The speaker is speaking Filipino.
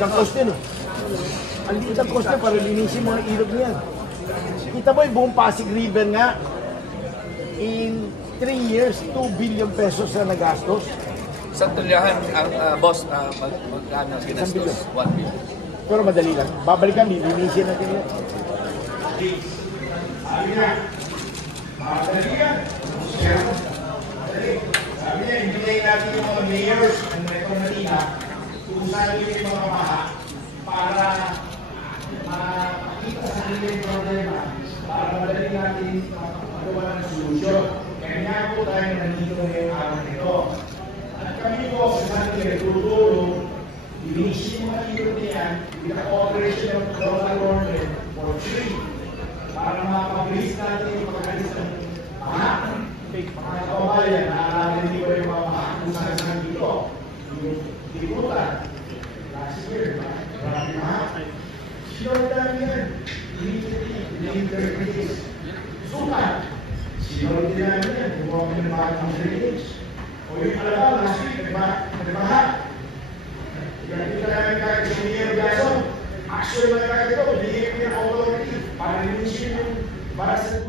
liit ang cost din. Ang liit ang cost din para linisin mo ang ilog niyan. Kita mo yung buong Pasig River nga, in 3 years, 2 billion pesos na nagastos. Sa tulyahan, boss, magkano ginastos? 1 billion. Pero madali lang. Babalikan, lilinisin natin yan. Sabi na, madali yan. Sabi niya, hindi natin yung mga mayors ng Metro Manila kung saan yung mga baha para makita sa kanila yung problema para madali natin magawa ng solusyon. Kaya nga po tayo nandito ngayong araw nito. At kami po sa Santiago tutulong, linisin mga ilog niyan with the cooperation of the local government for free para makapabilis natin yung pagkalis ng baha. Mga kababayan, naaalala niyo yung mga makakusan sa dito. Yung diputan, last year, marami mga. Sinoritan yan. Interpretis. Sukat. Sinoritan namin yan. Kung mga pinabahag ng drainage. O yung alabaw, last week, nagbaha. Ganito namin kahit sa Mayor Gason. Actually, mga kahit ito, binigay ko yung authority para linisin yung para sa